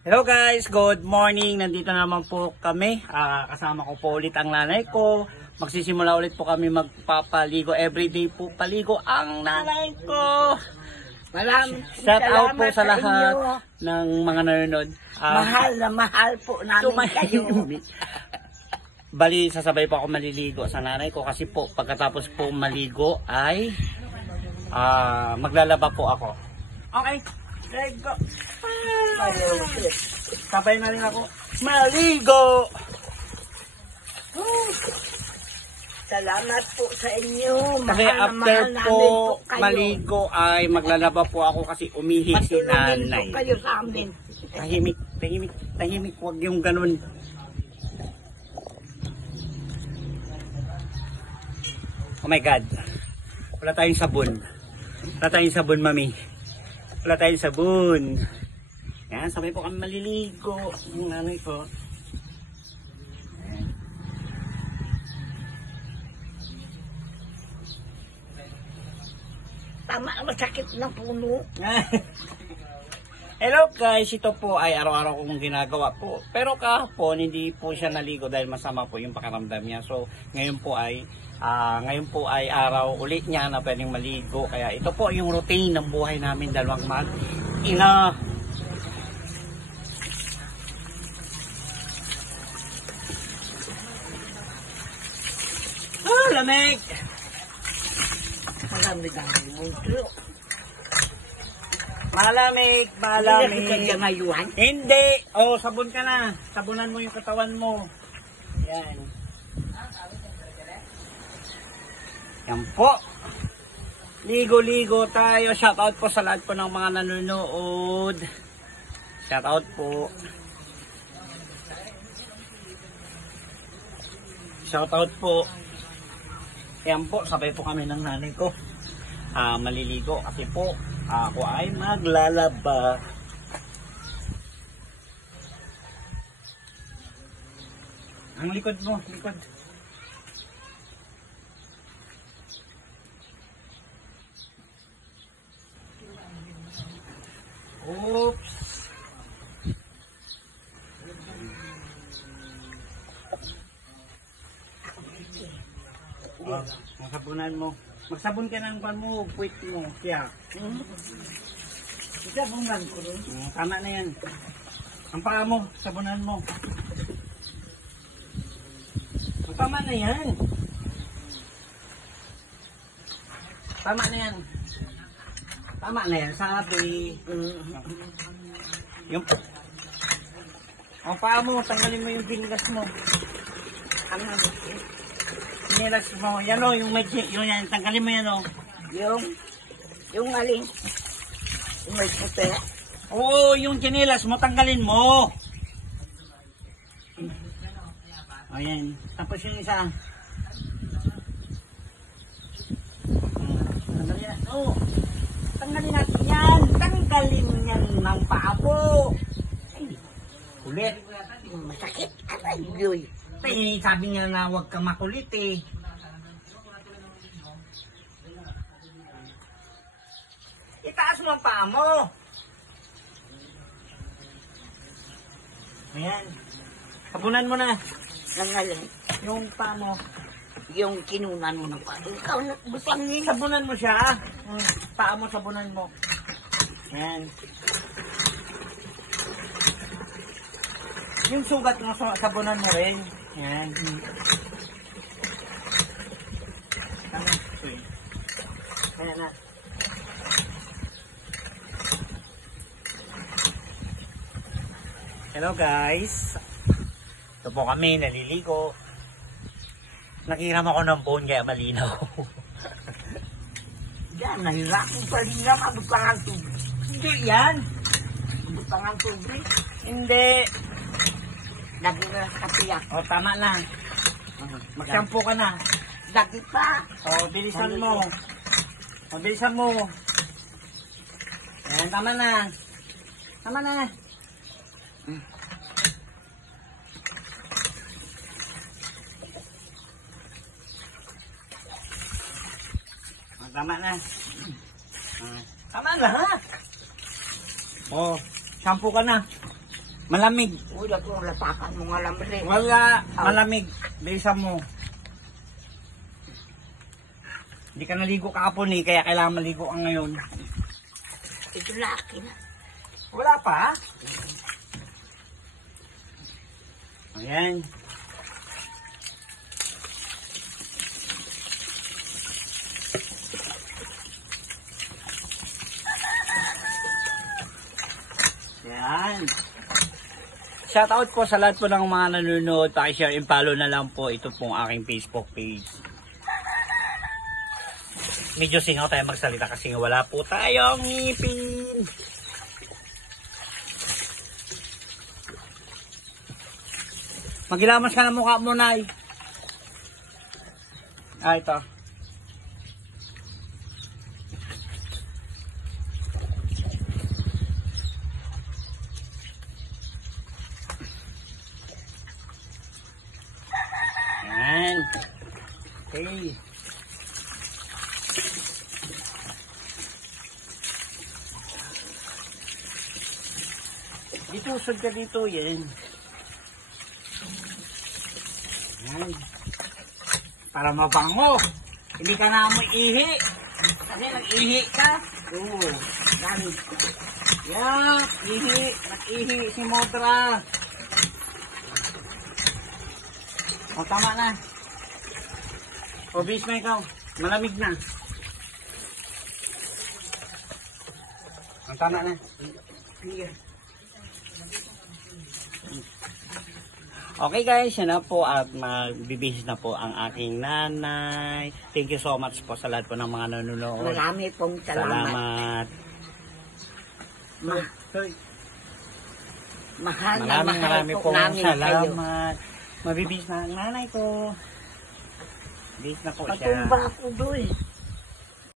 Hello guys, good morning. Nandito naman po kami. Kasama ko po ulit ang nanay ko. Magsisimula ulit po kami magpapaligo. Everyday po paligo ang nanay ko. Maraming Shout out po salamat sa lahat inyo. ng mga nanonood. Mahal na mahal po namin kayo. Bali, sasabay po ako maliligo sa nanay ko kasi po pagkatapos po maligo ay maglalaba po ako. Okay, let's go. Sabay na rin ako maligo. Salamat po sa inyo. Kasi Mahal na after mahal po namin po kayo. maligo ay maglalaba po ako kasi umihi si Matulungin nanay. po kayo sa amin. Tahimik, tahimik, tahimik. Huwag yung ganun. Oh my God. Wala tayong sabon. Wala tayong sabon, mami. Wala tayong sabon. Yan, sabay po kami maliligo. Yung nanay ko. Tama, masakit ng puno. Hello guys, ito po ay araw-araw kong ginagawa po. Pero kahapon hindi po siya naligo dahil masama po yung pakiramdam niya. So ngayon po ay araw ulit niya na pwedeng maligo. Kaya ito po yung routine ng buhay namin dalawang mag-ina. Lamig! Marami-dami mong tulo. Malamig, Hindi malamig. ka dyan ngayuhan. Hindi. Oh, sabon ka na. Sabunan mo yung katawan mo. Yan. Yan po. Ligo-ligo tayo. Shoutout po sa lahat po ng mga nanonood. Shoutout po. Shoutout po. Yan po. Sabay po kami ng nanay ko. Maliligo kasi po ako ay maglalaba. Ang likod mo, likod. Oops. Magsabunan mo. Magsabon ka ng pan mo, puwit mo, siya. Sabunan ko rin. Tama na yan. Ang paa mo, sabunan mo. Tama na yan. Tama na yan. Tama na yan, sabi. Yung ang paa mo, tanggalin mo yung binilas mo. Ano? Binilas mo, yan o, yung may yung yan, tanggalin mo yan o. Yung alin? Yung may puti. Oo, yung chinilas mo, tanggalin mo. Ayan. Tapos yung isa. Tanggalin na. Oo. Tanggalin natin yan. Tanggalin yan ng paa mo. Ay, kulit. Masakit. Aray, yoy. Eh, sabi niya na huwag ka makulit eh. Itaas mo ang paa mo. Ayan. Sabunan mo na. Ang alin? Yung paa mo. Yung kinunan mo ng paa. Ikaw na busangin. Sabunan mo siya. Paa mo, sabunan mo. Ayan. Yung sugat mo, sabunan mo rin. Ayan. Tama. Ayan na. Hello guys. Ito po kami, naliligo. Nakiram ako ng phone kaya malinaw. Yan, nahirapan pa rin na mabutang ang tubig. Hindi yan. Mabutang ang tubig. Hindi. Lagi na sa kapiyak. O, tama na. Mag-shampoo ka na. Lagi pa. O, bilisan mo. O, bilisan mo. Ayan, tama na. Tama na. O, tama na. Tama na, ha? O, shampoo ka na. Malamig. Wala ko lapakan mo nga lambre. Wala. Malamig. Bilisan mo. Hindi ka naligo kahapon eh, kaya kailangan maligo ka ngayon. Ito laki na. Wala pa? Ayan. Ayan. Shoutout po sa lahat po ng mga nanonood. Paki-share and follow na lang po. Ito pong aking Facebook page. Medyo singaw tayo magsalita kasi wala po tayong ngipin. Magilamas ka ng mukha mo, Nay. Ito. Yan. Okay. Dito, usod ka dito, yan. Yan. Para mabango. Hindi ka na amoy ihi. Kasi nag-ihi ka. Oo. Yan. Yan. Ihi. Nag-ihi si Modra. O, tama na. O, bis na ikaw. Malamig na. O, tama na. Clear. Okay guys, yan na po at magbibihis na po ang aking nanay. Thank you so much po sa lahat po ng mga nanonood. Marami pong salamat. Mahal na mahal Marami po pong namin kayo. salamat. Mabibihis na ang nanay ko. Bihis na po siya. Patumba ako doon.